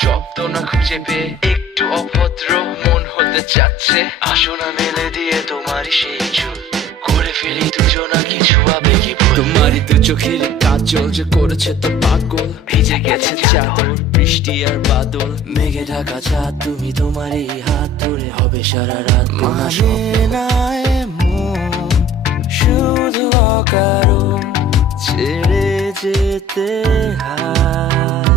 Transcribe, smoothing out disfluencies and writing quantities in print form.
শব্দ না খুঁজে পেয়ে একটু অভদ্র মন হতে চাচ্ছে। আসো না মেলে দিয়ে তোমারই সেই চুল, করে ফেলি দুজনা কিছু আবেগী ভুল। তোমারই দু চোখের কাজল যে করেছে তো পাগল, ভিজে গেছে চাদর বৃষ্টি আর বাদল। মেঘে ঢাকা চাঁদ তুমি তোমারই হাত ধরে হবে সারা রাত। মানে না এমন শুধু অকারণ ছেড়ে যেতে হয়।